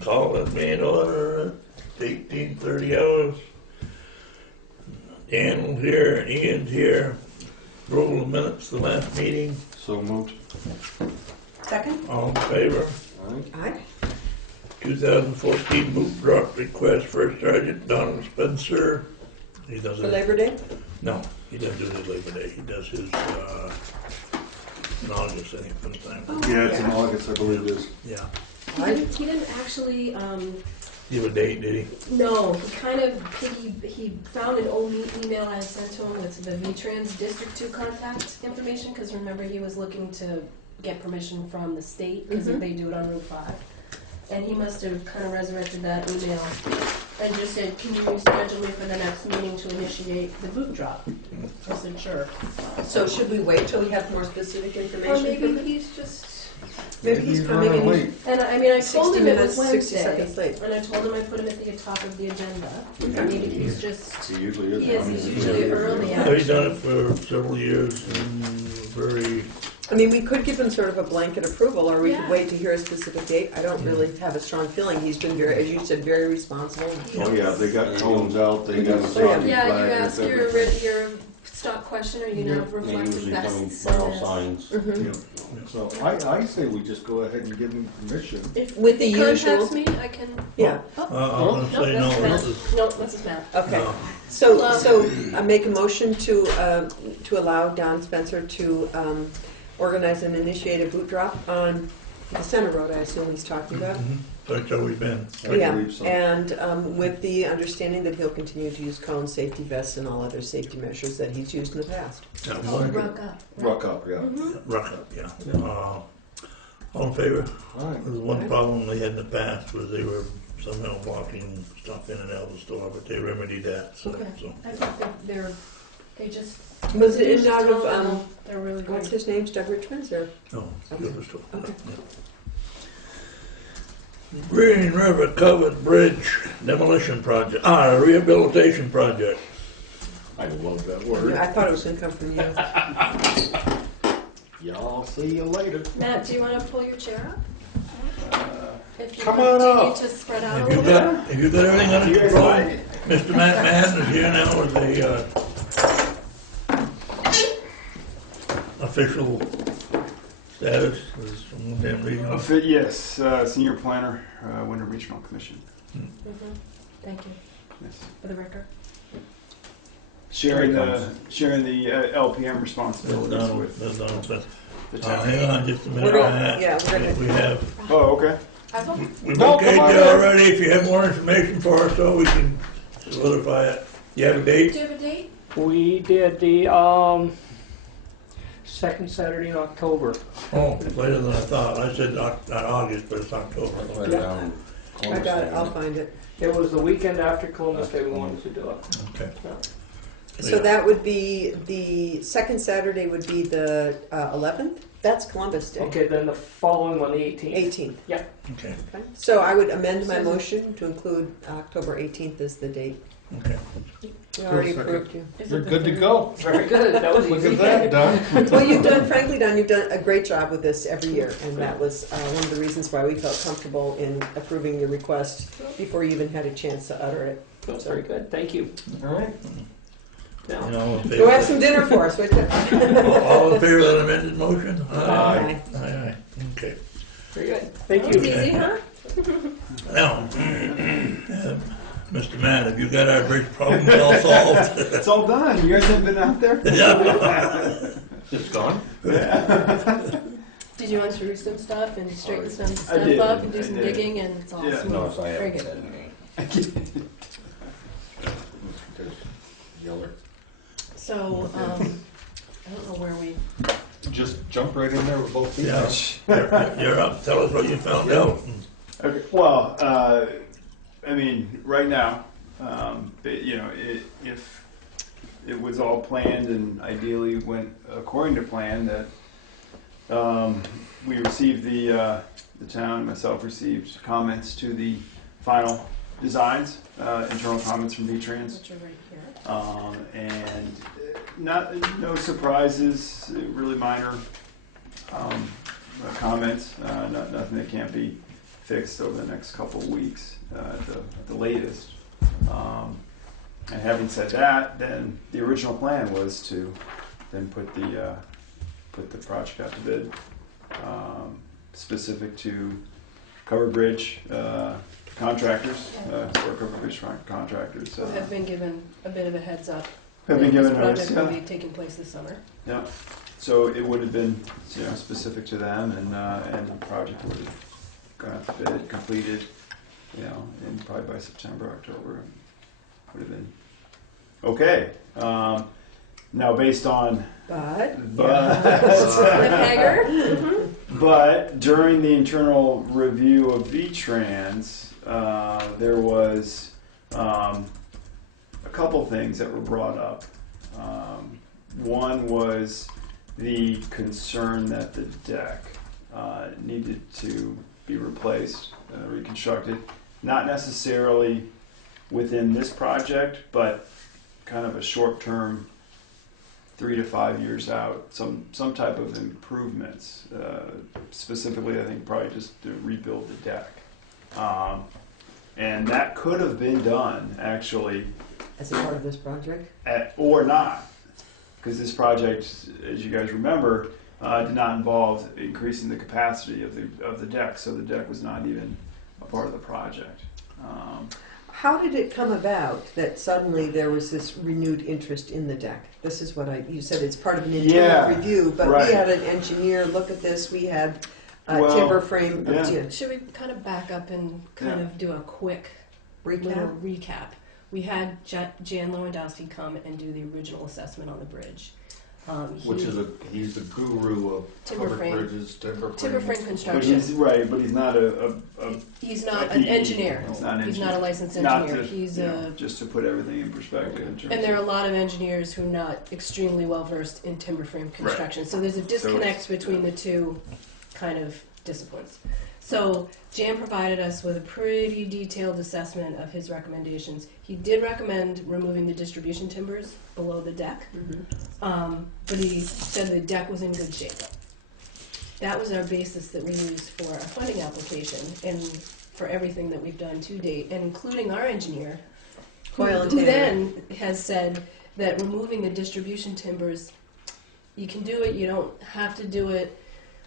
Call it main order at 18:30 hours. Daniel's here and Ian's here. Approval of minutes, the last meeting. So moved. Second? All in favor? Aye. 2014 boot drop request, First Sergeant Donald Spencer. He does For it. Labor Day? No, he doesn't do his Labor Day. He does his in August, I think, sometime. Oh, Yeah, it's in August, I believe it is. Yeah. He didn't actually, Give a date, did he? no, he kind of he found an old email I sent to him with the VTrans District 2 contact information, because remember he was looking to get permission from the state, because they do it on Route 5. And he must have kind of resurrected that email and just said, can you schedule me for the next meeting to initiate the boot drop? I said, sure. So should we wait till we have more specific information? Or maybe he's just... Maybe he's coming in. late. And I mean, I told 60 him it minutes, was 60 Wednesday, seconds late. and I told him I put him at the top of the agenda. Maybe he's just, He usually is. he is, he's usually early Yeah, he's done actually. it for several years and very, I mean, we could give him sort of a blanket approval, or we could Yeah. wait to hear a specific date. I don't really have a strong feeling. He's been very, as you said, very responsible. Oh, yeah, they got cones out, they got Oh, yeah. safety Yeah, you flags, ask your, everything. your stop question, or you Yeah, know, reflective usually come vests. vital and signs. Mhm. Yeah. So I say we just go ahead and give him permission. If With the he contacts usual- me, I can. Yeah, I'm gonna No, say no. that's This Matt. No, that's his Matt. okay. No. So I make a motion to allow Don Spencer to organize and initiate a boot drop on the Center Road, I assume he's talking about. That's always been. I Yeah, believe so. and with the understanding that he'll continue to use cones, safety vests, and all other safety measures that he's used in the past. Yeah, Oh, one- Rock up. Rock up, yeah. Rock up, yeah. All in favor? All right. There's one problem they had in the past was they were somehow blocking stuff in and out of the store, but they remedied that, so. Okay. so. I think they just. Was it they in just out tell of, them they're really what's good. his name, Doug Richmond's, or? No, Okay. good store. Okay. Yeah. Green River Covered Bridge Demolition Project, rehabilitation project. I love that Yeah, word. I thought it was gonna come from you. Y'all see you later. Matt, do you want to pull your chair up? If you Come want, on do you up. need to spread out a Have you little bit? got everything under You guys control? like Mr. Matt Madden is here now with a official status as from Windham Regional. Yes, Senior Planner, Winter Regional Commission. Thank you, Yes. for the record. Sharing Here the it LPM responsibilities with the town. Hang on just a minute. We're gonna- yeah, we're gonna- We have, Oh, okay. I thought, we've No, okayed come on you in. already. If you have more information for us, so we can solidify it. You have a do date? you have a date? We did the second Saturday in October. Oh, later than I thought. I said not August, but it's October. I got it, I'll find it. It was the weekend after Columbus Day we wanted to do it. Okay. So that would be, the second Saturday would be the 11th? That's Columbus Day. Okay, then the following one, the 18th. 18th. Okay. Okay. So I would amend my motion to include October 18th as the date. Okay. We already Second. approved you. You're good to go. Very good, that was Look easy. at that, Don. Well, you've done, frankly, Don, you've done a great job with this every year, and that was one of the reasons why we felt comfortable in approving the request before you even had a chance to utter it. That's very good, thank you. All right. Now, You know, Go have some dinner for us, would you? all in favor of that amended motion? Aye. Aye. Okay. very good, thank That was you. easy, huh? Now, Mr. Matt, have you got our bridge problems all solved? It's all done. You guys have been out there? Yeah. It's gone? Did you introduce some stuff and straighten some I stuff did, up and do I some did. digging, and it's all Yeah. smooth? No, so I Very haven't good. said anything. Yeller. So, I don't know where we, Just jump right in there with both feet. Yeah. You're up. Tell us what you found out. Okay. Well, I mean, right now, if it was all planned and ideally went according to plan, that we received the town, myself received comments to the final designs, internal comments from VTrans. which are right here. And no surprises, really minor comments, nothing that can't be fixed over the next couple of weeks at the latest. And having said that, then the original plan was to then put the project out to bid, specific to covered bridge contractors, or covered bridge contractors. We have been given a bit of a heads up. Have been given This notice, project will yeah. be taking place this summer. Yeah, so it would have been, specific to them, and the project would have got bid, completed, and probably by September, October, would have been okay. Now, based on, But, Cliffhanger. but during the internal review of VTrans, there was a couple things that were brought up. One was the concern that the deck needed to be replaced, reconstructed, not necessarily within this project, but kind of a short-term, 3 to 5 years out, some type of improvements. Specifically, I think probably just to rebuild the deck. And that could have been done, actually, as a part of this project? or not. Because this project, as you guys remember, did not involve increasing the capacity of the deck, so the deck was not even a part of the project. How did it come about that suddenly there was this renewed interest in the deck? This is what you said it's part of an internal Yeah, review, but right. we had an engineer look at this, we had a Well, timber frame, yeah. Should we kind of back up and kind Yeah. of do a quick little recap. recap? We had Jan Lewandowski come and do the original assessment on the bridge. He's the guru of Timber covered frame. bridges, timber Timber frame But construction. he's right, but he's not a He's not an PE. engineer. He's not an He's not engineer. a licensed Not engineer. to, He's just to put everything in perspective. In terms and there are a of, lot of engineers who are not extremely well versed in timber frame construction. So there's a disconnect between the two kind of disciplines. So Jan provided us with a pretty detailed assessment of his recommendations. He did recommend removing the distribution timbers below the deck, but he said the deck was in good shape. That was our basis that we used for our funding application and for everything that we've done to date, and including our engineer, who then has said that removing the distribution timbers, you can do it, you don't have to do it.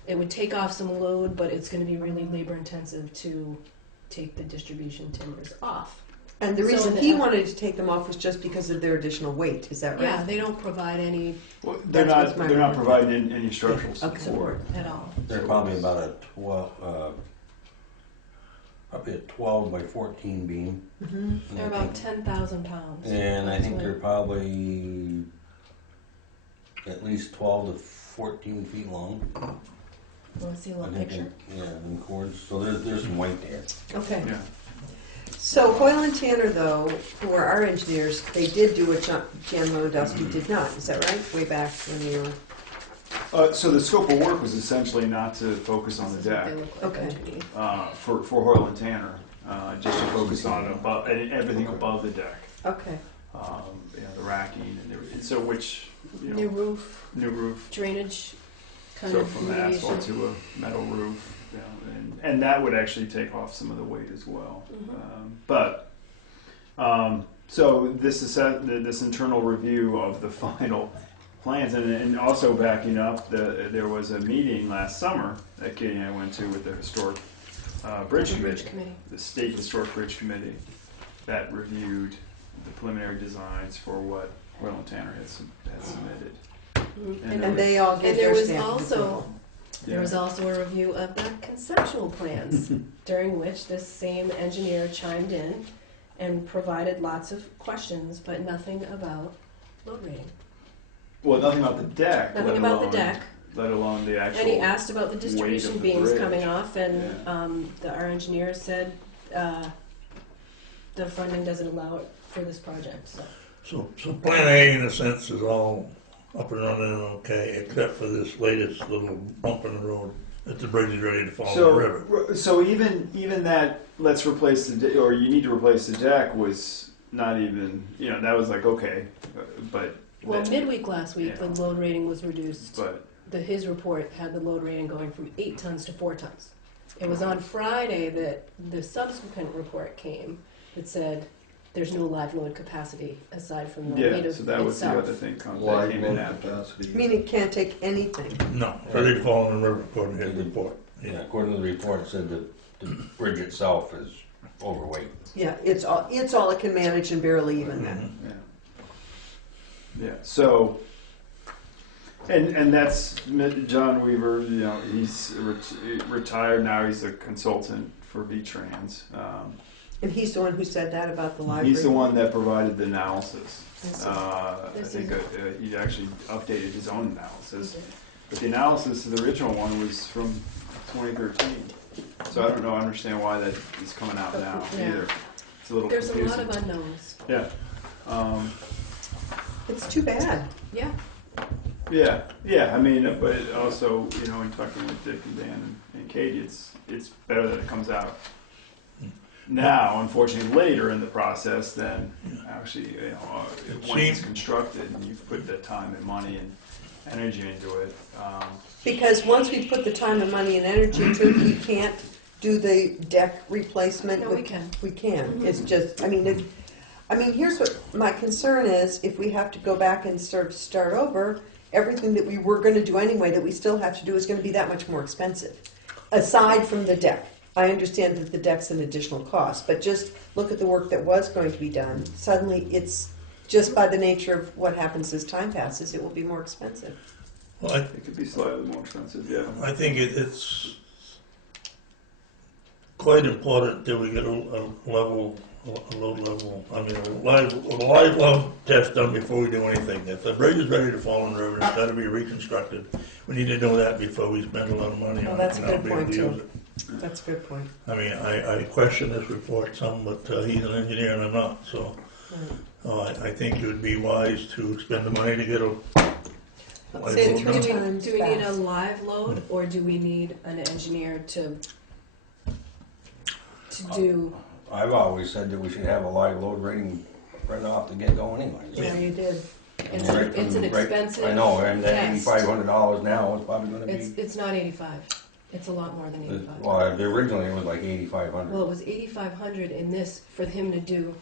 It would take off some load, but it's going to be really labor intensive to take the distribution timbers off. And the So reason in the he app- wanted to take them off was just because of their additional weight, is that right? Yeah, they don't provide any well, they're That's not. my They're not memory. providing any structural Okay. support. at all. They're probably about a 12 by 14 beam. Mhm. And They're I about think- 10,000 pounds. And I think they're probably at least 12 to 14 feet long. Want to see a I little think picture? in cords. So there's some weight there. Okay. Yeah. So Hoyle and Tanner, though, who are our engineers, they did do what Jan Lewandowski did not, is that right? Way back when you were... So the scope of work was essentially not to focus on the This is what deck they look like Okay. underneath. for Hoyle and Tanner, just to focus on above everything above the deck. Okay. The racking and everything. So which New roof, new roof. drainage, kind So of from the remediation. asphalt to a metal roof, and that would actually take off some of the weight as well. So this internal review of the final plans, and also backing up, there was a meeting last summer that Katie and I went to with the historic bridge committee, the state historic bridge committee, that reviewed the preliminary designs for what Hoyle and Tanner had submitted. And they all And gave there their was stamp of also approval. there was also a review of the conceptual plans, during which this same engineer chimed in and provided lots of questions, but nothing about load rating. Well, nothing about the deck. Nothing let about the alone- deck. Let alone the actual. And he asked about the weight distribution of the beams bridge. coming off, and Yeah. our engineer said the funding doesn't allow it for this project. So So Plan A, in a sense, is all up and running and okay, except for this latest little bump in the road that the bridge is ready to fall in the river. So even that, let's replace or you need to replace the deck was not even, that was like, okay, but. well, midweek last week, Yeah. the load rating was reduced. But, His report had the load rating going from 8 tons to 4 tons. It was on Friday that the subsequent report came that said there's no live load capacity aside from the Yeah, native so that was the itself. other thing that Wide came in load after. capacity. I mean, it can't take anything. No, ready to fall in the river according to his report. Yeah, according to the report, it said that the bridge itself is overweight. Yeah, it's all it can manage and barely even that. Yeah. Yeah. So, and that's John Weaver. You know, he's retired now. He's a consultant for V-Trans. And he's the one who said that about the library. He's the one that provided the analysis. This I is- think he actually updated his own analysis. But the analysis of the original one was from 2013. So I don't know, understand why that is coming out now Yeah. either. It's a little There's confusing. a lot of unknowns. Yeah. It's too bad. Yeah. Yeah. I mean, but also, you know, in talking with Dick and Dan and Katie, it's better that it comes out now. Unfortunately, later in the process than actually, you know, once it's constructed and you've put the time and money and energy into it. Because once we put the time and money and energy into it, we can't do the deck replacement. No, we can. We can. It's just, I mean, here's what my concern is. If we have to go back and sort of start over, everything that we were going to do anyway that we still have to do is going to be that much more expensive. Aside from the deck. I understand that the deck's an additional cost, but just look at the work that was going to be done. Suddenly, it's just by the nature of what happens as time passes, it will be more expensive. Well, It could be slightly more expensive, yeah. I think it's quite important that we get a load level, I mean, a live load test done before we do anything. If the bridge is ready to fall in the river, it's gotta be reconstructed. We need to know that before we spend a lot of money Well, on it. that's a and not good be able point, to too. use it. That's a good point. I mean, I question this report some, but he's an engineer and I'm not, so I think it would be wise to spend the money to get a live Say it load three done. times Do we need a fast. live load, or do we need an engineer to do? I've always said that we should have a live load rating right off the get-go anyways. Yeah, you did. It's, Right it's an from- right- expensive. I know, and that test. $8,500 now is probably gonna It's be, it's not 85. It's a lot more than 85. well, originally it was like 8,500, Well, it was 8,500 in this for him to do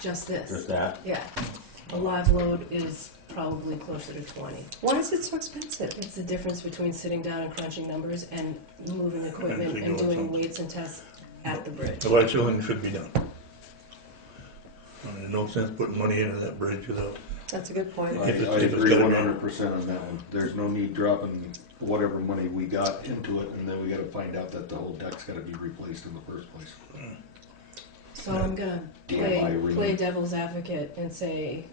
just this. just that. Yeah. A live load is probably closer to 20. Why is it so expensive? It's the difference between sitting down and crunching numbers and moving equipment Actually and doing doing something. weights and tests at the bridge. The white ceiling should be done. I mean, no sense putting money into that bridge without. That's a good point. I If it's agree gotta be- 100% on that one. There's no need dropping whatever money we got into it, and then we gotta find out that the whole deck's gotta be replaced in the first place. So I'm gonna Damn Irene. play devil's advocate and say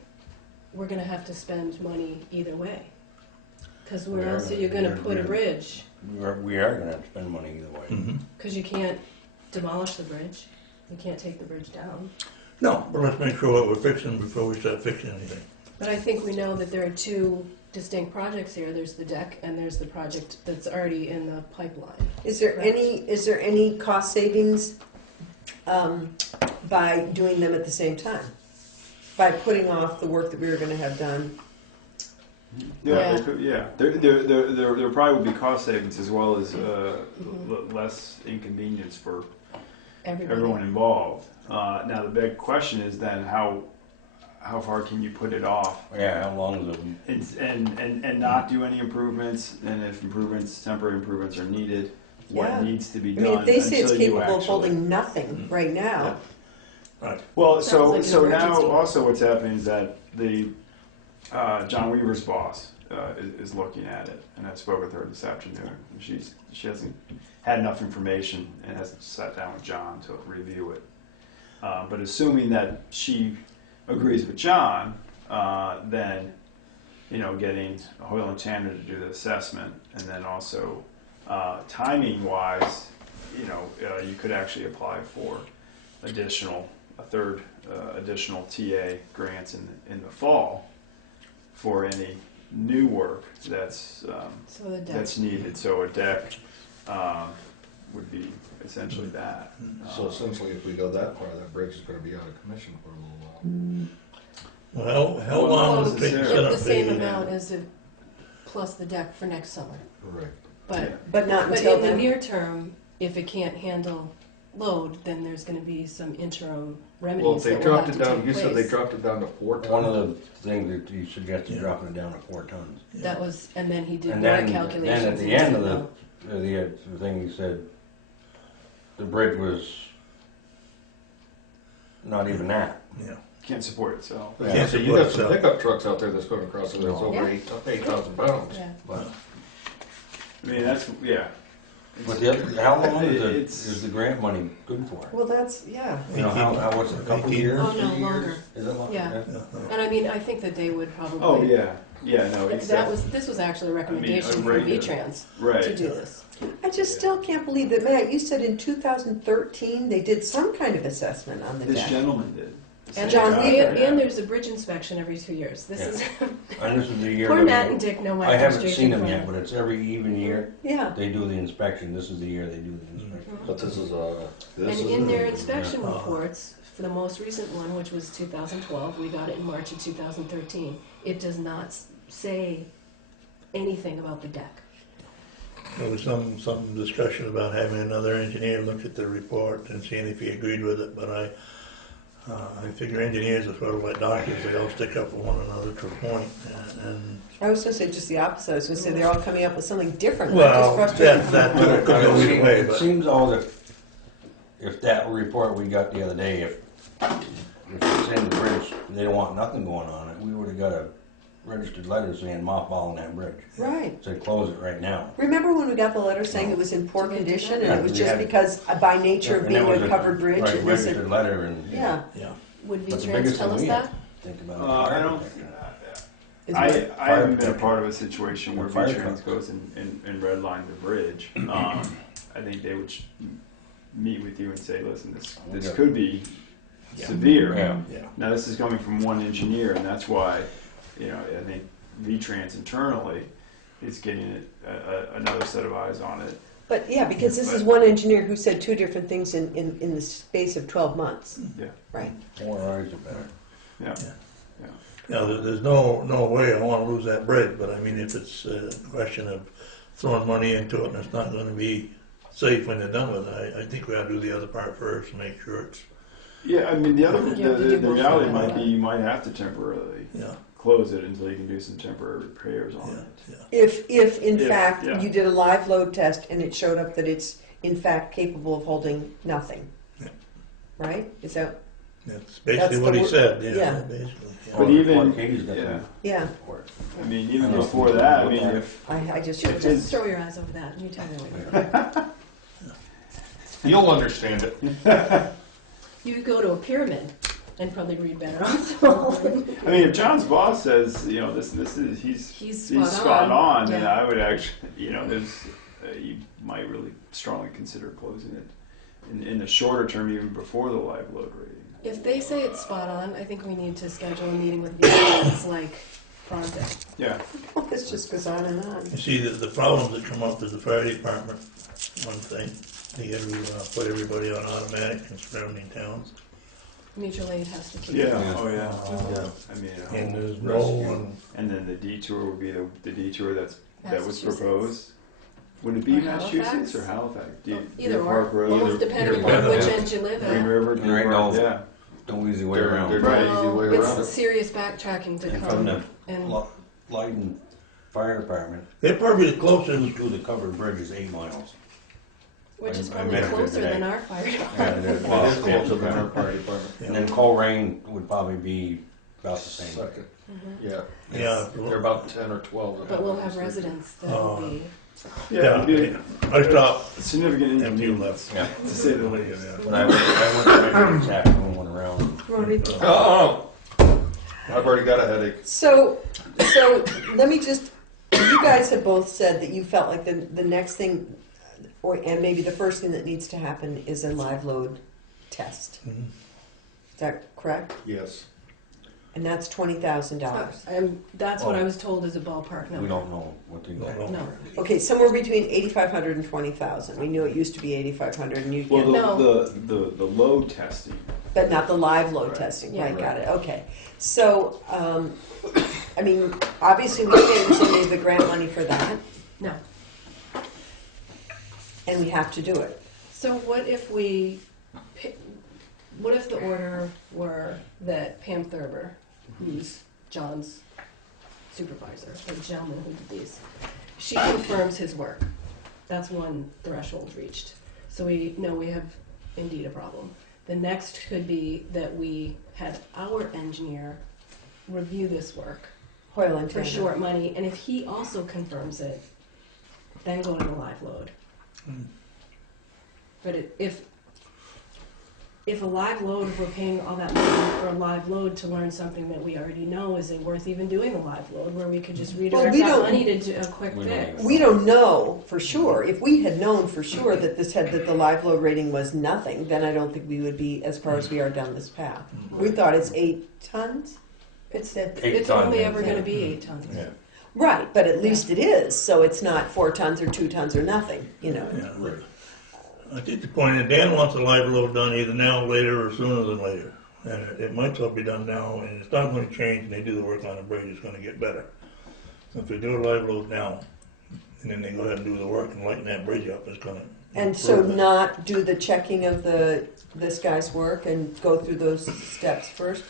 we're gonna have to spend money either way. Because where We are else are gonna- you gonna we're put a gonna- bridge? We are gonna have to spend money either way. Mhm. Because you can't demolish the bridge. You can't take the bridge down. No, but let's make sure what we're fixing before we start fixing anything. But I think we know that there are two distinct projects here. There's the deck and there's the project that's already in the pipeline. Is there any cost savings by doing them at the same time? By putting off the work that we were going to have done? Yeah, Yeah. there probably would be cost savings as well as Mhm. less inconvenience for Everybody. everyone involved. Now the big question is then how far can you put it off Yeah, how long is it? and not do any improvements, and if temporary improvements are needed, what Yeah. needs to be I done mean, if they say it's until you capable of actually- holding nothing right now, Well, Sounds so like an so now emergency. also what's happening is that the John Weaver's boss is looking at it, and I spoke with her this afternoon. And she hasn't had enough information and hasn't sat down with John to review it. But assuming that she agrees with John, then getting Hoyle and Tanner to do the assessment, and then also timing wise, you could actually apply for a third additional TA grants in the fall for any new work that's So the deck. that's needed. So a deck would be essentially that. So essentially, if we go that far, that bridge is gonna be out of commission for a little while. Well, how long will it take to set The up same the? amount as plus the deck for next summer. Correct. But but not But until in the then. near term, if it can't handle load, then there's gonna be some interim Well, if remedies they that will have dropped to it take down, you said they place. dropped it down to 4 tons. One of the things that you suggested Yeah. dropping it down to 4 tons. That was, and then he did And more then calculations. at the and end said of no. the thing, he said the bridge was not even that. Yeah. Can't support itself. Yeah, Can't so you support got some itself. pickup trucks out there that's going across it, that's No. over Yeah. 8,000 pounds. Yeah. But, I mean, that's, yeah. but the other, how long It's- is the grant money good for? Well, that's, yeah. You know, what's it, a couple 18. years? Oh, no, 2 years? longer. Is it longer? Yeah. Yeah. And I mean, I think that they would probably. Oh, yeah, yeah, no, it's, This was actually a recommendation from right, V-Trans right. to do this. I just still can't believe that, Matt, you said in 2013, they did some kind of assessment on the This deck. gentleman did. And, John and there's a bridge inspection every 2 years. This is, And this is the year. poor that Matt we- and Dick know my I haven't frustration seen them from yet, it. but it's every even year Yeah, they do the inspection. This is the year they do the inspection. But this is And in their inspection Uh-huh. reports, for the most recent one, which was 2012, we got it in March of 2013, it does not say anything about the deck. There was some discussion about having another engineer look at the report and seeing if he agreed with it, but I figure engineers are sort of like doctors, they all stick up for one another to a point, and I was going to say just the opposite. I was going to say they're all coming up with something different, not just well, frustrating. that could go either way, It but seems all that if that report we got the other day, if it's in the bridge, they don't want nothing going on it, we would have got a registered letter saying mothballing that bridge. Right. Say close it right now. Remember when we got the letter saying it was in poor Did they do condition, that? and Yeah, it was we just had- because by nature of And it being was a covered bridge, right, and they said, registered letter and. yeah. yeah. Would But the V-Trans biggest tell thing us we that? have to think about. I don't, Is I it- haven't been a protection. part of a situation where Fire V-Trans trucks. goes and redline the bridge. I think they would meet with you and say, listen, this Yeah. could be Yeah. severe. Yeah. Yeah. Now, this is coming from one engineer, and that's why, I think V-Trans internally is getting another set of eyes on it. But yeah, because this is one engineer who said two different things in the space of 12 months. Yeah. Right. More eyes are better. Yeah. Now, there's no way I want to lose that bridge, but I mean, if it's a question of throwing money into it and it's not going to be safe when they're done with it, I think we ought to do the other part first and make sure it's, Yeah, I mean, You have to the do both reality of might them. be you might have to temporarily yeah, close it until you can do some temporary repairs on yeah, it. yeah. If in If, fact yeah. you did a live load test and it showed up that it's in fact capable of holding nothing. Yeah. Right? Is that, That's basically the what he wor- said, yeah. yeah, basically. Yeah. But even- Katie's got yeah. the yeah, report. I mean, even I know. before that, I mean, if I just, Sure, It just is- throw your eyes over that and you tell me what you You'll understand it. You could go to a pyramid and probably read better off. I mean, if John's boss says, this is He's he's spot on, then Yeah. I would actually, there's you might really strongly consider closing it in the shorter term, even before the live load rating. If they say it's spot on, I think we need to schedule a meeting with V-Trans like pronto. Yeah, this just goes on and on. You see, the problems that come up with the fire department, one thing, they got to put everybody on automatic in surrounding towns. Mutual aid has to keep. yeah, Yeah. oh yeah. Yeah. I mean, And there's no rescue. one, And then the detour would be the detour that was Massachusetts. proposed. Would it be Or Massachusetts Halifax? or Halifax? Either Park or, Road, well, it's depending Either- upon which yeah. end you live Green at. River, Right Park, now. yeah. No easy way They're- around. they're right. easy way around It's it. serious backtracking to And from come the and Leiden Fire Department they're probably the closest, to the covered bridge is 8 miles. which is I probably met her closer today. than our fire And department. it- It well, is yeah, closer than our fire department. And then Coleraine would probably be about the same. Second, Mhm. yeah. yeah. They're about 10 or 12. But we'll have residents that will be. Yeah, it'd be I stopped, a significant empty inconvenience, left. to say the least. But I went to measure the tap and went around. Oh, I've already got a headache. So let me just, you guys have both said that you felt like the next thing, and maybe the first thing that needs to happen is a live load test. Mhm. Is that correct? Yes. And that's $20,000. That's what I was told is a ballpark We number. don't know what they got. No. Okay, somewhere between 8,500 and 20,000. We knew it used to be 8,500, and you Well, get, No. the load testing. but not the live load Right. testing. Yeah. Right, got it. Okay. So, I mean, obviously we can't use any of the grant money for that, No. and we have to do it. So what if what if the order were that Pam Thurber, who's John's supervisor, the gentleman who did these, she confirms his work. That's one threshold reached. So we know we have indeed a problem. The next could be that we had our engineer review this work Hoyle and for Tanner. short money, and if he also confirms it, then go to the live load. But if a live load, if we're paying all that money for a live load to learn something that we already know, is it worth even doing the live load where we could just redirect we that don't- money to do a quick We don't fix? even We don't know for sure. If we had known for sure that that the live load rating was nothing, then I don't think we would be as far as we are down this path. We thought it's 8 tons. It's that. 8 It's tons, only yeah. ever going to be 8 tons. Yeah. Right, but at least it is, so it's not 4 tons or 2 tons or nothing, you know. Yeah, right. I think the point is Dan wants the live load done either now, later, or sooner than later. And it might as well be done now, and it's not going to change, and they do the work on the bridge, it's going to get better. So if they do a live load now, and then they go ahead and do the work and lighten that bridge up, it's going to. And so not do the checking of this guy's work and go through those steps first?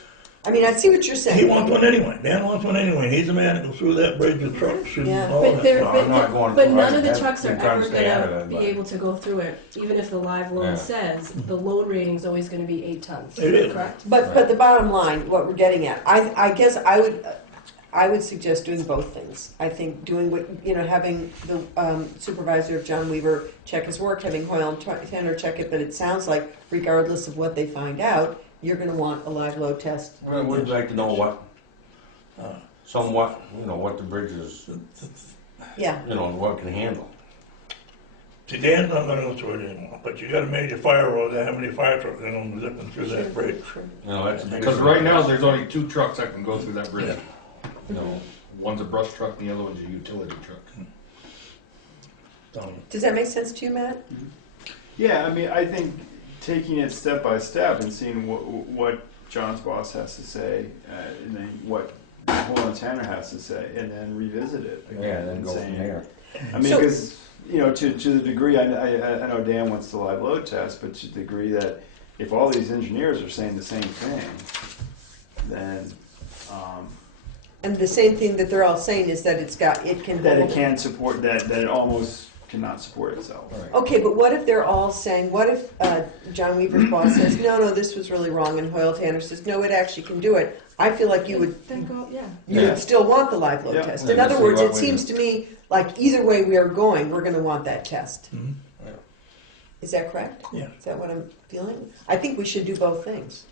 I mean, I see what you're saying. He wants one anyway. Dan wants one anyway. He's the man that goes through that bridge with trucks and Yeah. all But, that. they're, No, I'm not going but through none it. of the I've trucks are been trying to ever stay out of going it, to be but- able to go through it. Even if the live load Yeah. says the load rating is always going to be 8 tons. It is. Correct? But the bottom line, what we're getting at, I guess I would suggest doing both things. I think doing what, having the supervisor of John Weaver check his work, having Hoyle and Tanner check it, but it sounds like regardless of what they find out, you're going to want a live load test. Well, we'd like to know what, somewhat, what the bridge is, Yeah. what it can handle. See, Dan's not going to go through it anymore, but you got a major fire road, how many fire trucks are going to zipping through that bridge? That's the Because biggest right thing. now, there's only 2 trucks that can go through that bridge. You know, One's a brush truck, and the other one's a utility truck. Does that make sense to you, Matt? Yeah, I mean, I think taking it step by step and seeing what John's boss has to say, and then what Hoyle and Tanner has to say, and then revisit it. Again, yeah, then and go from saying- there. I mean, So- because to the degree I know Dan wants the live load test, but to the degree that if all these engineers are saying the same thing, then And the same thing that they're all saying is that it can. that it can support that it almost cannot support itself. Right. Okay, but what if they're all saying, what if John Weaver's boss says, no, this was really wrong, and Hoyle Tanner says, no, it actually can do it. I feel like you would Yeah. still want the live load Yeah. test. Yeah, In other see words, what it we seems do. to me like either way we are going, we're going to want that test. Mhm. Yeah. Is that correct? Yeah. Is that what I'm feeling? I think we should do both things.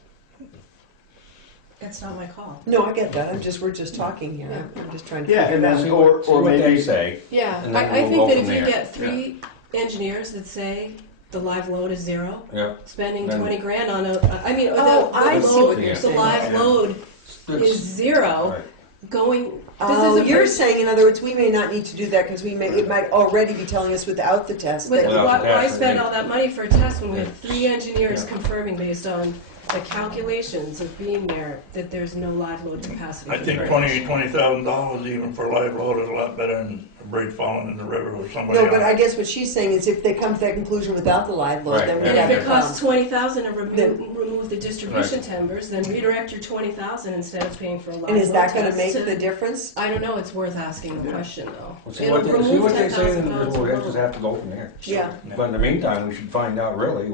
That's not my call. No, I get that. We're just talking here. I'm just trying to. Yeah, figure and it out. then See or what maybe they say. Yeah, And then I we'll think go that if from you there. get 3 engineers that say the live load is 0, Yeah. spending Then- 20 grand on the Oh, I see what load, you're the saying. live Yeah. load is It's- 0, right. going, Oh, this is a you're bridge- saying, in other words, we may not need to do that because it might already be telling us without the test. But that- Without why, the test, spend they- all that money for a test when we have Yeah. 3 engineers Yeah. confirming based on the calculations of being there that there's no live load capacity? I for think the $20,000 bridge? $20,000 even for a live load is a lot better than a bridge falling in the river with somebody No, but on I it. guess what she's saying is if they come to that conclusion without the live load, Right, then we yeah. And have if a it costs problem. $20,000 to Then- remove the distribution timbers, then redirect your $20,000 instead of paying for a live And is load that going to test make the difference? I don't know, it's worth asking the question though. Well, see It'll what they remove say, 10,000 and pounds we'll of just load. have to go from there. Yeah. But in the meantime, we should find out really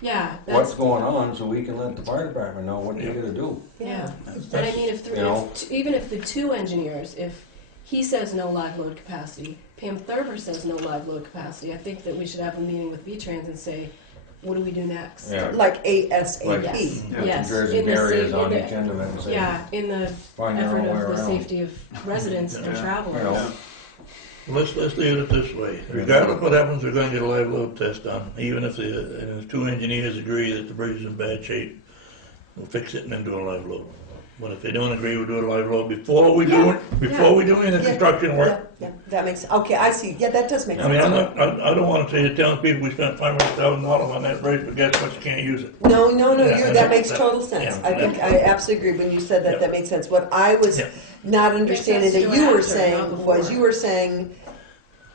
Yeah, what's that's, going on, so we can let the fire department know what they're gonna do. yeah. That's- And I mean, You know. even if the 2 engineers, if he says no live load capacity, Pam Thurber says no live load capacity, I think that we should have a meeting with V-Trans and say, what do we do next? Yeah. Like ASAP. Like- Yeah. Yes, Jersey in the barriers sa- on in each the- end of it and say, Yeah, in the find their effort own way of the around. safety of residents and Yeah. travelers. You know. Let's leave it this way. Regardless of what happens, we're going to get a live load test done. Even if the 2 engineers agree that the bridge is in bad shape, we'll fix it and then do a live load. But if they don't agree, we'll do a live load before we do any of the construction work. Yeah, that makes, okay, I see. Yeah, that does make I sense. mean, I don't want to say to telling people we spent $500,000 on that bridge, but guess what, you can't use it. No, Yeah, that makes that- total sense. yeah. I think, I absolutely agree when you said that, Yeah. that made sense. What I was Yeah. not understanding sense that to you do were after, saying not was, before. you were saying,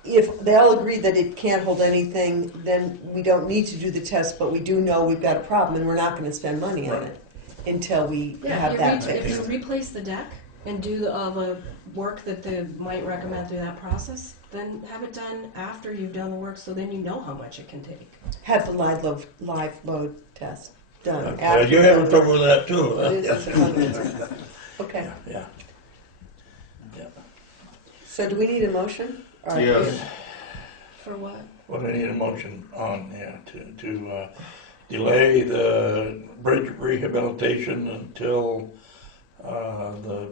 if they all agree that it can't hold anything, then we don't need to do the test, but we do know we've got a problem and we're not gonna spend money on Right. it until we Yeah, have that if fixed. you replace the deck and do all the work that they might recommend through that process, then have it done after you've done the work, so then you know how much it can take. Have the live load test done Okay, after. you're having trouble with that too, huh? It is a fundraiser. Okay, Yeah. so do we need a motion? Or- Yes. For what? What I need a motion on, yeah, to delay the bridge rehabilitation until the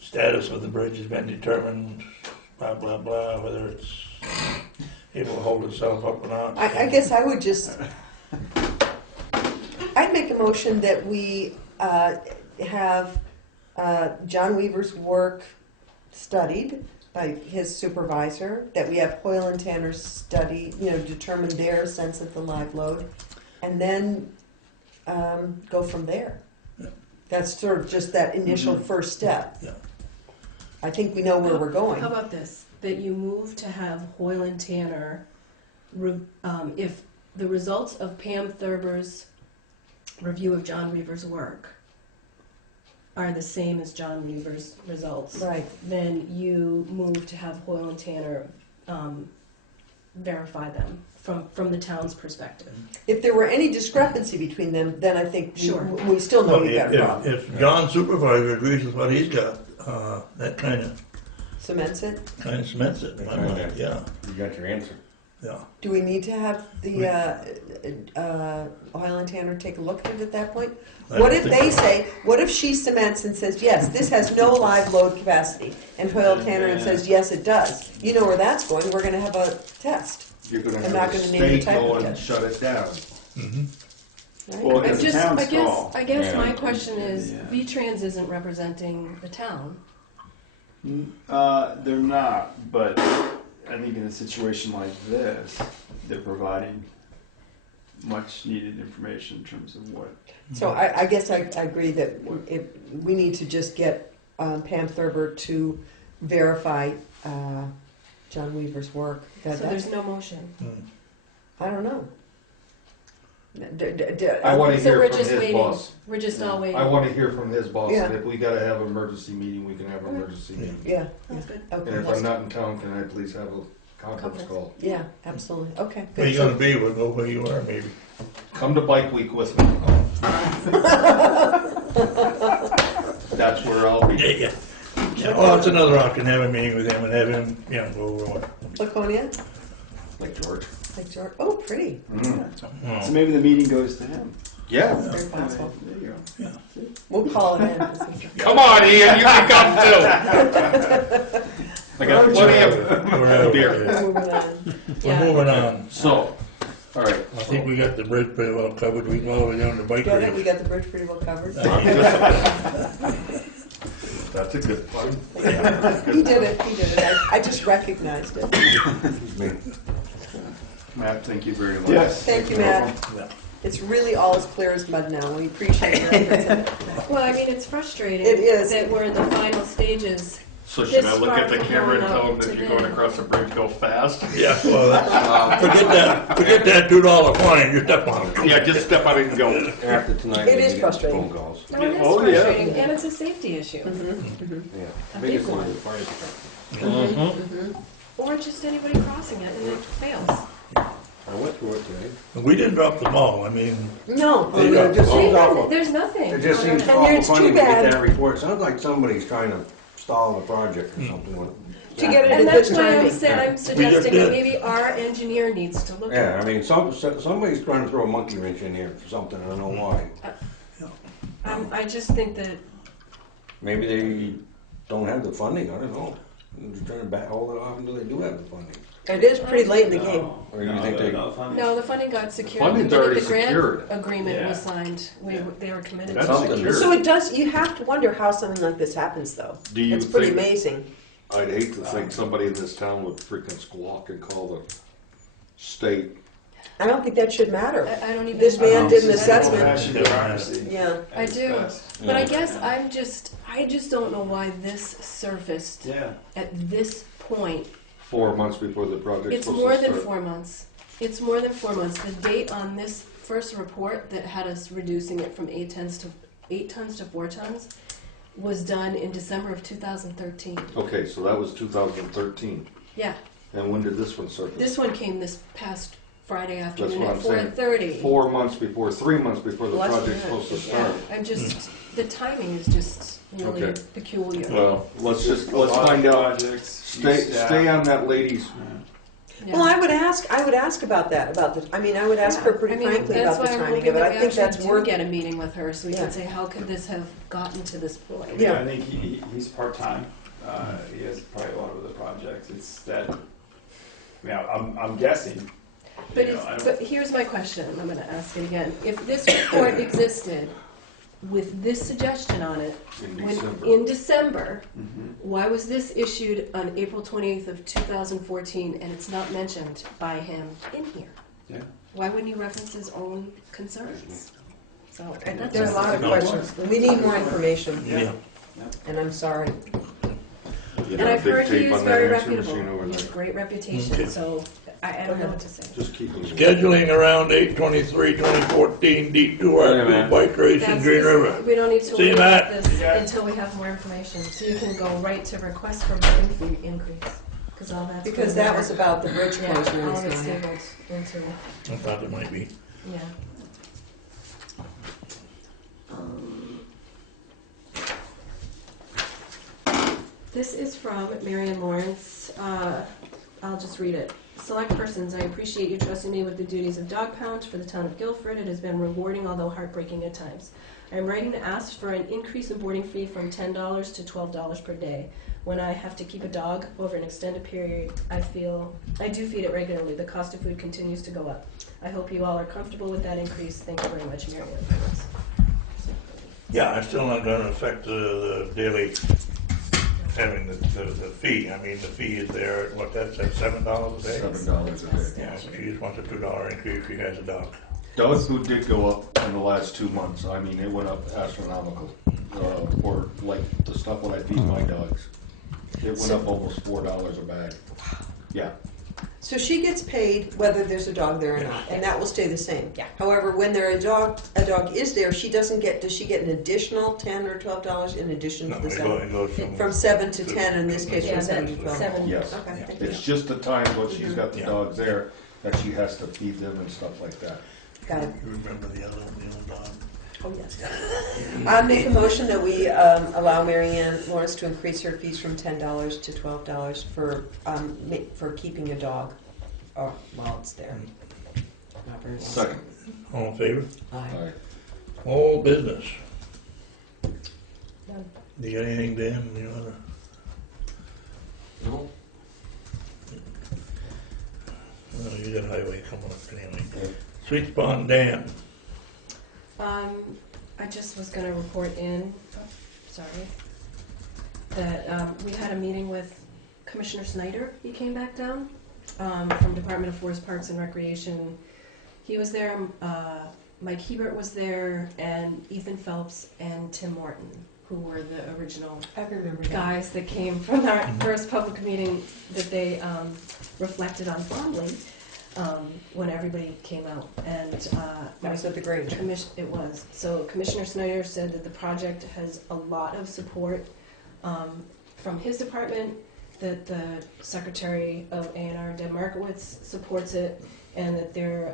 status of the bridge has been determined, blah, blah, blah, whether it's able to hold itself up or not. I guess I would just, I'd make a motion that we have John Weaver's work studied by his supervisor, that we have Hoyle and Tanner study, determine their sense of the live load, and then go from there. That's sort of just that initial first step. Yeah. I think we know where we're going. How about this, that you move to have Hoyle and Tanner, if the results of Pam Thurber's review of John Weaver's work are the same as John Weaver's results, Right. then you move to have Hoyle and Tanner verify them from the town's perspective. If there were any discrepancy between them, then I think Sure. we still know Well, we've got a problem. if John's supervisor agrees with what he's got, that kind of Cements it? cements it in my mind, yeah, You got your answer. yeah. Do we need to have the Hoyle and Tanner take a look at it at that point? I What don't if think they so. say, what if she cements and says, yes, this has no live load capacity, and Hoyle Tanner and says, yes, it does? You know where that's going, we're gonna have a test, You're gonna I'm not have the gonna name the state type of go and test. shut it down. Mhm. right? Well, I it's a just, town's I guess, call. I guess Yeah. my question is, Yeah. V-Trans isn't representing the town. They're not, but I think in a situation like this, they're providing much needed information in terms of what. So I guess I agree that we need to just get Pam Thurber to verify John Weaver's work. So there's no motion. I don't know. I wanna So hear we're from just his waiting. boss. We're just all waiting. I wanna hear from his boss, and Yeah. if we gotta have an emergency meeting, we can have an emergency meeting. Yeah, That's good. And okay, if I'm not in town, can I please have a conference call? yeah, absolutely, okay. Where good. you gonna be, we'll know where you are, maybe. Come to Bike Week with me. That's where I'll be. Yeah. Yeah, well, it's another option, have a meeting with him and have him, go over what. Laconia, Like George. like George, oh, pretty, So maybe the meeting goes to him. Yeah. very possible. There you go. We'll call it in. Come on, Ian, you can come too. I got plenty of beer. We're moving on. We're Yeah. moving on. So, all right. I think we got the bridge pretty well covered, we can all the way down to bike Got it, we race. got the bridge pretty well covered. That's a good one. He did it, I just recognized it. Matt, thank you very much. Yes. Thank you, Matt. It's really all as clear as mud now, we appreciate your efforts. Well, I mean, it's frustrating. It is. That we're in the final stages. So should I look at the camera and tell them that you're going across the bridge, go fast? Yeah, well, forget that $2 fine, you step on it. Yeah, just step out and go. After tonight, It we is get frustrating. phone calls. No, it is Oh, yeah. frustrating, and it's a safety issue. Yeah. A Biggest big one one. is the fire department. Or just anybody crossing it and it fails. I went through it today. We didn't drop the ball, I mean, No, There you go. It just seems awful. There's nothing. It just seems And awful it's funny too to get bad. that report. Sounds like somebody's trying to stall the project or something. To get it And at that's good why I'm timing. saying, I'm just suggesting that did. maybe our engineer needs to look Yeah, at I mean, somebody's trying to throw a monkey wrench in here for something, I don't know why. it. I just think that, Maybe they don't have the funding, I don't know. They're just trying to hold it off until they do have the funding. It is pretty late in the game. Or you think they, no, the funding got secured. Funding's The minute already the grant secured. agreement was signed, they were committed That's to it. something. secure. So it does, you have to wonder how something like this happens, though. Do you It's pretty think- amazing. I'd hate to think somebody in this town would freaking squawk and call the state. I don't think that should matter. I don't even. This man did an I don't- assessment. Passion democracy. Yeah, I do, Best. but I guess I just don't know why this surfaced Yeah. at this point 4 months before the project's It's supposed more to than start. 4 months. It's more than 4 months. The date on this first report that had us reducing it from 8 tons to 4 tons was done in December of 2013. Okay, so that was 2013. Yeah, And when did this one surface? this one came this past Friday That's afternoon what at I'm saying. 4:30. 4 months before, 3 months before the Less than project's that. supposed to Yeah, start. I'm just, the timing is just really Okay. peculiar. Well, let's A lot of find out. projects, Stay on that lady's. Yeah. Well, I would ask about that, I would ask her pretty I mean, frankly that's about the why I'm timing hoping of it. that I we think that's actually do worth, get a meeting with her so we Yeah. can say, how could this have gotten to this point? Yeah. I think he's part-time. He has probably a lot of other projects. It's that, I'm guessing. But, You know, I don't- but here's my question, I'm gonna ask it again. If this report existed with this suggestion on it in December, Mhm. why was this issued on April 28th of 2014 and it's not mentioned by him in here? Yeah. Why wouldn't he reference his own concerns? So, that's there's a just- lot of questions. We need more information, Yeah. and I'm sorry. You And got a I've big heard he tape is on that very answering machine reputable. over He has a there. great reputation, Okay. so I don't know what to say. Just keep them. Scheduling around 8/23/2014, detour Wait a minute. bike race in That's Green just- River. We don't need to See you, wait Matt. this Yeah. until we have more information, so you can go right to request for voting fee increase, because all that's. Because been that was about the bridge Yeah, closure and all it's of it's not. tabled into, I thought it might be. yeah. This is from Marion Lawrence. I'll just read it. Select persons, I appreciate you trusting me with the duties of dog pound for the town of Guilford. It has been rewarding, although heartbreaking at times. I am writing to ask for an increase in boarding fee from $10 to $12 per day. When I have to keep a dog over an extended period, I do feed it regularly. The cost of food continues to go up. I hope you all are comfortable with that increase. Thank you very much, Marion. Yeah, it's still not gonna affect the daily, having the fee. I mean, the fee is there, what, that's at $7 a day? $7 a day. Yeah, so she just wants a $2 increase if she has a dog. Dog food did go up in the last 2 months. I mean, it went up astronomical. For like the stuff when I feed my dogs. It went up almost $4 a bag. Yeah. So she gets paid whether there's a dog there or not, and that will stay the same. Yeah. However, when a dog is there, she doesn't get, does she get an additional $10 or $12 in addition to No, the it goes from 7 to 10, in this case Yeah, from 7 to 12? seven. Yes. Okay, thank you. It's just the times when she's got the Yeah. dogs there that she has to feed them and stuff like that. Got it. You remember the other dog? Oh, yes. I make a motion that we allow Mary Ann Lawrence to increase her fees from $10 to $12 for keeping a dog while it's there. Not very long. Second. All in favor? Aye. Alright. All business. Done. You got anything, Dan? You wanna? No. No, you got highway coming up anyway. Okay. Sweet Pond Dam. I just was gonna report in, that we had a meeting with Commissioner Snyder. He came back down from Department of Forest Parks and Recreation. He was there, Mike Hebert was there, and Ethan Phelps and Tim Morton, who were the original I remember that. guys that came from our first public meeting that they reflected on fondly when everybody came out. And That was at the Grange. it was. So Commissioner Snyder said that the project has a lot of support from his department, that the Secretary of A&R, Deb Markowitz, supports it, and that they're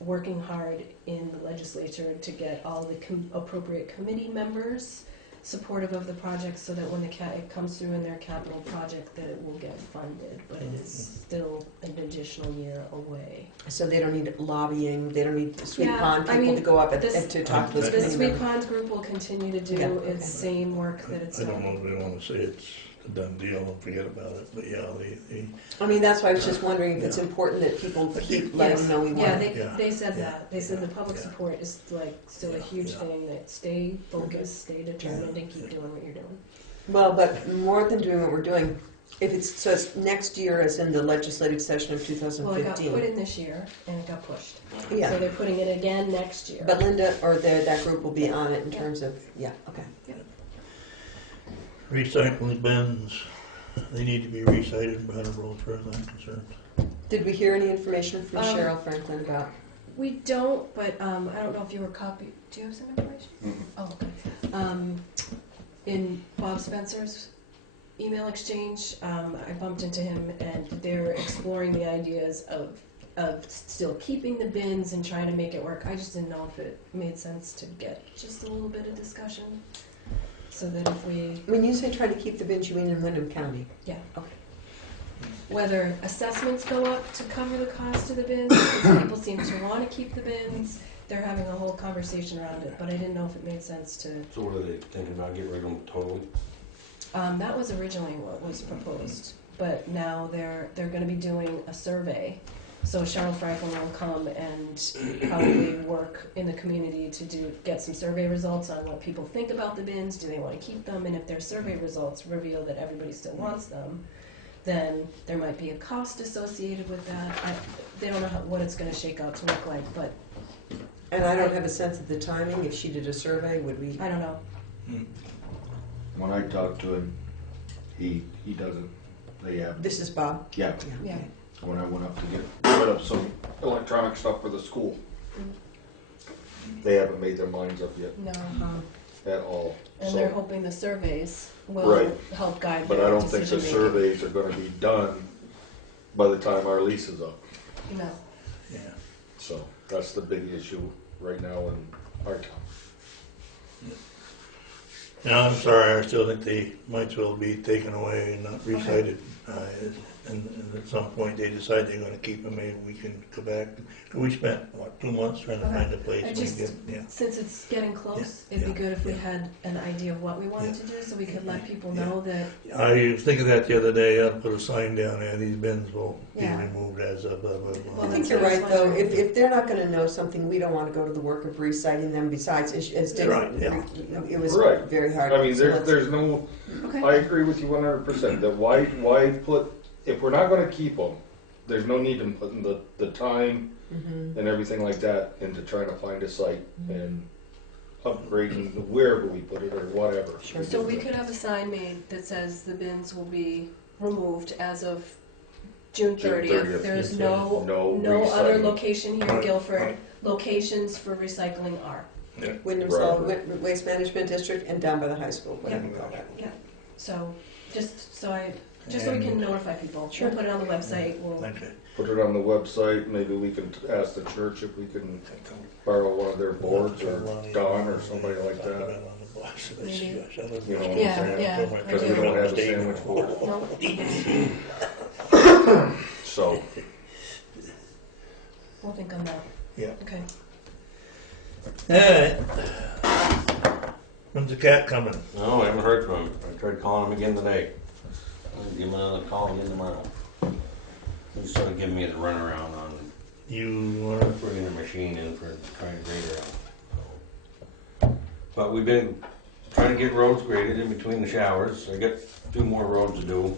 working hard in the legislature to get all the appropriate committee members supportive of the project, so that when it comes through in their capital project, that it will get funded. But it is still an additional year away. So they don't need lobbying, they don't need the Sweet Yeah, Pond I people mean, to go up this- to talk to those The committee Sweet members. Pond group will continue to do Yeah, okay. its same work that it's I don't done. know if we want to say it's a done deal and forget about it, but yeah, I mean, that's why I was just wondering if it's important that people keep letting them know we Yeah, want it. they said Yeah. that. They said the public Yeah. support is like still a huge Yeah. thing, that stay focused, stay determined, and keep doing what you're doing. Well, but more than doing what we're doing, if it's next year as in the legislative session of Well, it got 2015. put in this year, and it got pushed. So Yeah, they're putting it again next year. but Linda, or that group will be on it in terms of, yeah, okay. recycling bins. They need to be recited and better as far as I'm concerned. Did we hear any information from Um, Cheryl Franklin about? We don't, but I don't know if you were copied. Do you have some information? Oh, okay. In Bob Spencer's email exchange, I bumped into him, and they're exploring the ideas of still keeping the bins and trying to make it work. I just didn't know if it made sense to get just a little bit of discussion, so that if we, When you say try to keep the bins, you mean in Wyndham County? yeah. Okay. Whether assessments go up to cover the cost of the bins, because people seem to want to keep the bins. They're having a whole conversation around it, but I didn't know if it made sense to. So what are they thinking about, getting rid of them totally? That was originally what was proposed, but now they're going to be doing a survey. So Cheryl Franklin will come and probably work in the community to get some survey results on what people think about the bins. Do they want to keep them? And if their survey results reveal that everybody still wants them, then there might be a cost associated with that. They don't know what it's going to shake out to look like, but And I don't have a sense of the timing. If she did a survey, would we? I don't know. When I talked to him, he doesn't, they have, This is Bob? yeah, Yeah. when I went up to get rid of some electronic stuff for the school. They haven't made their minds up yet No. at all. And So- they're hoping the surveys will Right. help guide But their I don't think the decision-making. surveys are gonna be done by the time our lease is up. No. Yeah. So that's the big issue right now in our town. No, I'm sorry, I still think they might as well be taken away and not recited. And at some point, they decide they're gonna keep them, maybe we can go back. We spent, what, 2 months trying to find a place. I we just- get- Yeah. Since it's getting close, Yeah, it'd be yeah, good if we yeah. had an idea of what we wanted to do, so we could let people Yeah. know that, I was thinking that the other day, I'll put a sign down there, these bins will be Yeah. removed as of, blah, blah, blah. I Well, think that's you're what I was right, though. wondering. If they're not gonna know something, we don't wanna go to the work of reciting them. Besides, as Dick, Right, yeah. it was Right. very hard. I mean, So let's- there's no, okay, I agree with you 100%, that why put, if we're not gonna keep them, there's no need in putting the time Mhm. and everything like that into trying to find a site and upgrading wherever we put it or whatever. Sure. so we could have a sign made that says the bins will be removed as of June June 30th. 30th. There's No no other recycling. location here in Right, Guilford. right. Locations for recycling are. Wyndham Right. Solid Waste Management District and down by the high school, whatever you call that. So, just so we can notify people. Sure. We'll put it on the website, we'll, Okay. Put it on the website, maybe we can ask the church if we can borrow one of their boards or Don or somebody like that. Maybe. You know what I'm Yeah, saying? yeah, Because we don't have a sandwich board. no, So, we'll think on that. Yeah. Okay. Alright. When's the cat coming? No, I haven't heard from him. I tried calling him again today. I'll give him another call again tomorrow. He's sort of giving me the runaround on You, bringing the machine in for trying to grade it out. But we've been trying to get roads graded in between the showers. I got 2 more roads to do.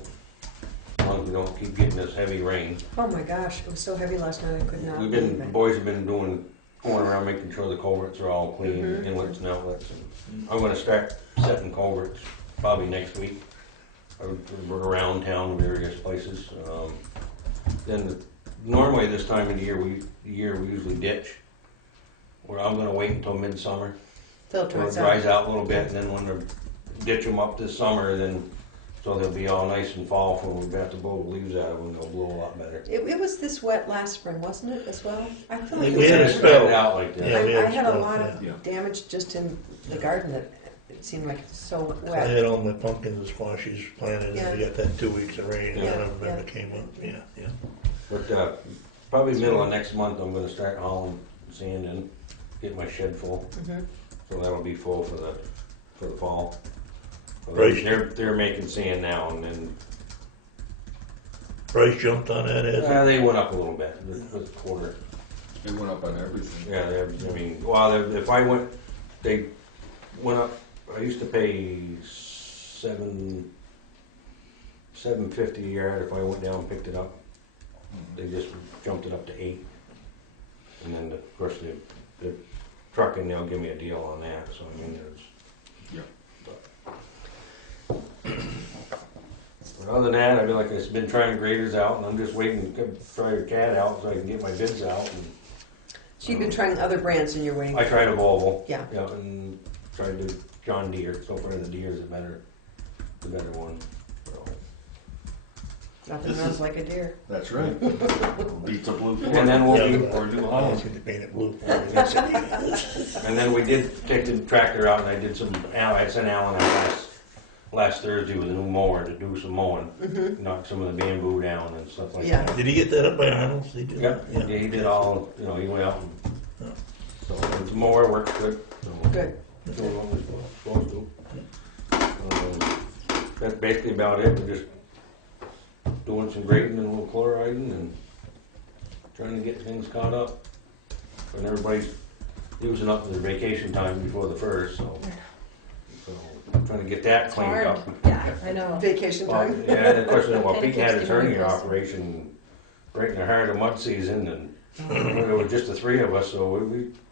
As long as we don't keep getting this heavy rain. Oh my gosh, it was so heavy last night I could not We've believe been, the it. boys have been going around making sure the culverts are all clean, Mhm. inlets and outlets. And I'm gonna start setting culverts probably next week. We're around town, various places. Then normally this time of the year, we usually ditch. Where I'm gonna wait until midsummer. Phil Till it tries dries out. out a little bit, and then when they ditch them up this summer, then, so they'll be all nice and fall, when we have to blow the leaves out of them, they'll blow a lot better. It was this wet last spring, wasn't it, as well? I feel like We it was had a actually- spell. Spread it out like that. Yeah, we I had a spell, lot of yeah. damage just in the garden that it seemed like it's so I wet. had all my pumpkins and squashes planted, and we Yeah. got that 2 weeks of rain, and Yeah, none of them yeah. ever came up, yeah. But probably middle of next month, I'm gonna start hauling sand in, get my shed full, Mhm. so that'll be full for the fall. So Right. they're making sand now, and then Price jumped on that, has it? they went up a little bit, with a quarter. it went up on everything. Yeah, I mean, they went up. I used to pay $7.50 a yard if I went down and picked it up. They just jumped it up to $8, and then of course the trucking, they'll give me a deal on that. So I mean, there's. Other than that, I've been trying graders out, and I'm just waiting to try a CAD out so I can get my bids out. And So you've been trying other brands and you're waiting? I tried a Volvo. Yeah. Yeah, and tried the John Deere. So far, the Deere's the better one. So. Nothing runs like a deer. That's right. Beats a blue Ford. And then we'll be, Or a New I Holland. want you to paint it blue. and then we did take the tractor out, and I did I sent Alan out last Thursday with a new mower to do some mowing, knock some of the bamboo down and stuff like Yeah. that. Did he get that up by Arnold's? He did? Yeah, he did all. He went out and so the mower works good. So. Good. Doing what we're supposed to. That's basically about it. We're just doing some grading and a little chloriding and trying to get things caught up. And everybody's using up their vacation time before the first, so I'm trying to get that It's cleaned hard. up. Yeah, I know. Vacation Well, time? yeah, the question is, well, And it Pete had keeps his getting hernia worse. operation right in the heart of mud season, and there were just the three of us, so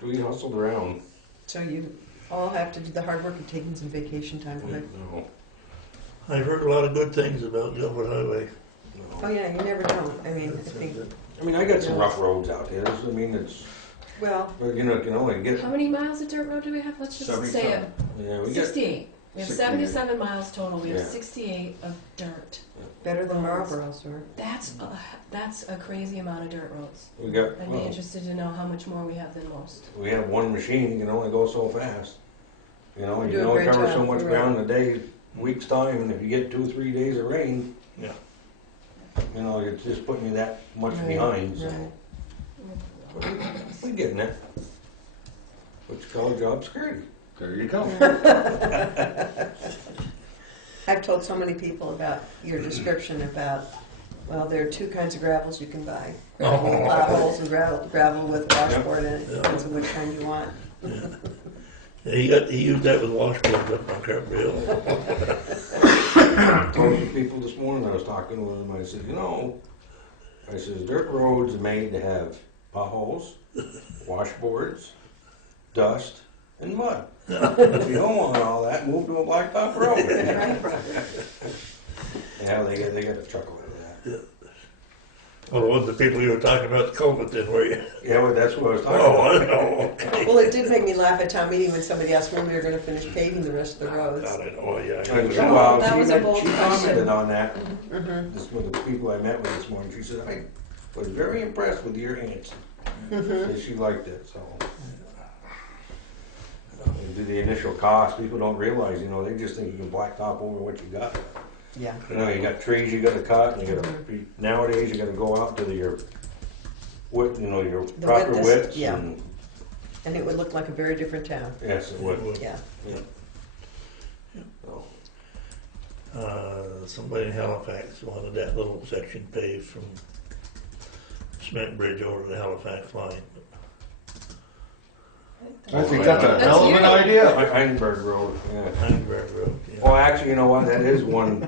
we hustled around. So you all have to do the hard work of taking some vacation time away. No, I've heard a lot of good things about Guilford Highway. Oh, yeah, you never know. I mean, I think, I got some rough roads out there. It's well, but you can only get How many miles of dirt road do we have? Let's just say it. 77. We got 68. We have 68. 77 miles total. We have Yeah. 68 of dirt. better than Marlboro, sir. That's a crazy amount of dirt roads. we got I'd be interested to know how much more we have than most. we have one machine. You can only go so fast. You You can do a only great cover job. so much You're ground in a day, week's time, and if you get 2-3 days of rain, Yeah. it's just putting you that much Right, behind. So right. we're getting it. What you call a job security. There you go. I've told so many people about your description about, well, there are two kinds of gravels you can buy. Gravel with potholes and gravel with washboard in it. Depends on which kind you want. Yeah, he used that with washboards up on Carpenter Hill. Told some people this morning, I was talking with them, I said, dirt roads are made to have potholes, washboards, dust, and mud. If you don't want all that, move to a blacktop road. Yeah, they got a chuckle out of that. Well, it wasn't the people you were talking about the COVID then, were you? Yeah, well, that's what I was talking Oh, about. I know, okay. Well, it did make me laugh at town meeting when somebody asked when we were gonna finish paving the rest of the roads. God, I know, yeah. And I so, know. That was a bold she question. commented on that. Mhm. This was the people I met with this morning. She said, I was very impressed with your answer. And she liked it, so. The initial cost, people don't realize, they just think you can blacktop over what you got. Yeah. You got trees you gotta cut, and nowadays you gotta go out to your width, your The proper width is- widths. yeah. And, And it would look like a very different town. yes, it would. Yeah. So, Somebody in Halifax wanted that little section paved from Cement Bridge over to the Halifax line. I think that's a That's hell of an you. idea. Heinberg Road, yeah. Heinberg Road, yeah. Well, actually, you know what, that is one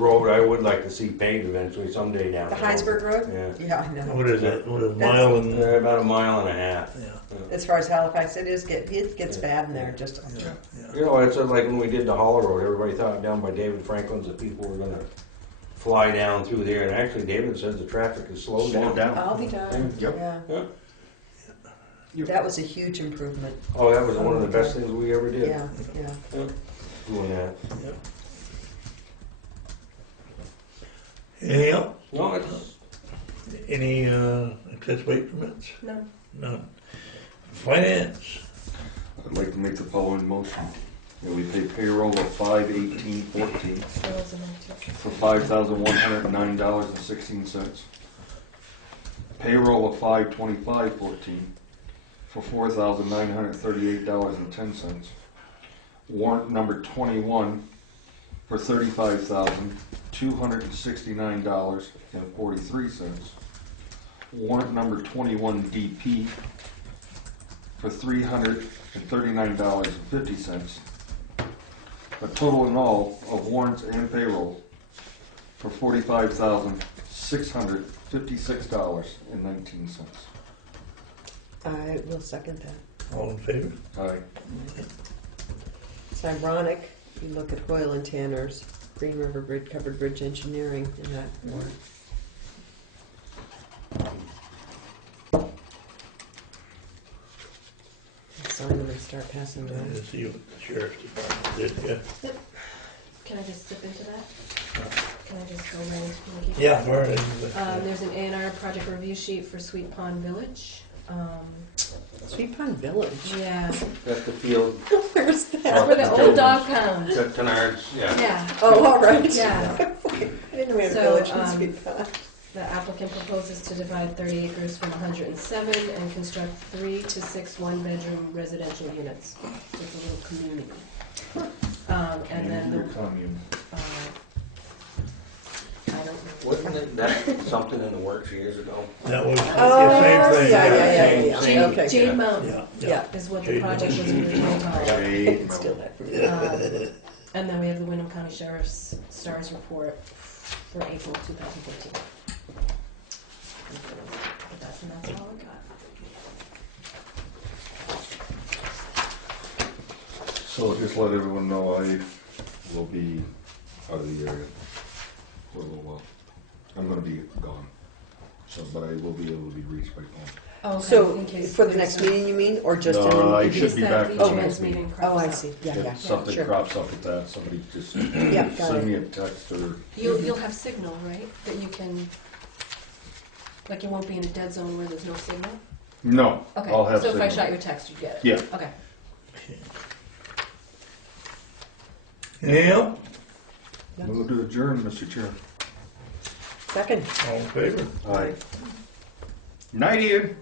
road I would like to see paved eventually someday down The the road. Heinsberg Road? Yeah. Yeah, I know. What is it, what is it, mile and, About a mile and a half. yeah, As far as Halifax, it gets bad in there, just, yeah. It's like when we did the Hollow Road, everybody thought down by David Franklin's that people were gonna fly down through there, and actually David says the traffic is slowed down. I'll be darned, Yep. yeah. Yeah. That was a huge improvement. Oh, that was one of the best things we ever did. Yeah, yeah. Doing that. Anything else? No, it's, Any, excess weight permits? No. None. Finance? I'd like to make the following motion. That we pay payroll of $518.14 for $5,109.16. Payroll of $525.14 for $4,938.10. Warrant number 21 for $35,269.43. Warrant number 21 DP for $339.50. A total in all of warrants and payroll for $45,656.19. I will second that. All in favor? Aye. It's ironic, you look at Hoyle and Tanner's Green River Bridge, Covered Bridge Engineering in that warrant. Sign them and start passing them To out. see what the sheriff's department did, yeah. Can I just dip into that? Can I just go right into Mickey? Yeah, where is it? There's an A&R project review sheet for Sweet Pond Village. Sweet Pond Village. Yeah, That's the field, Where's that's that? where the old dog pound. at Tenard's, yeah. Yeah, Oh, all right. yeah. I didn't know we had a So, village in um, Sweet Pond. The applicant proposes to divide 30 acres from 107 and construct 3 to 6 one-bedroom residential units. So it's a little community. And then Your the, commune. I don't know. Wasn't that something in the works years ago? That was Oh, the same thing. yeah. Jade, Okay. Jade Mountain Yeah, Yeah. is what the Jade project was Mountain. originally called. Hey, Still that. And then we have the Wyndham County Sheriff's STARS report for April 2015. But that's all I got. So just let everyone know I will be out of the area for a little while. I'm gonna be gone, so, but I will be able to be reached by phone. Oh, okay, So, in case for the there's next a- meeting, you mean, or just in No, I the... should Just be that back for the V-Trans next meeting meeting. crops Oh, I up. see, yeah, If something sure. crops up with that, somebody just Yeah, got send it. me a text or, You'll have signal, right? That you can, like you won't be in a dead zone where there's no signal? no, Okay, I'll have so if I signal. shot your text, you'd get it? Yeah. Okay. Anything else? Move to adjourn, Mr. Chair. Second. All in favor? Aye. Night, Ian.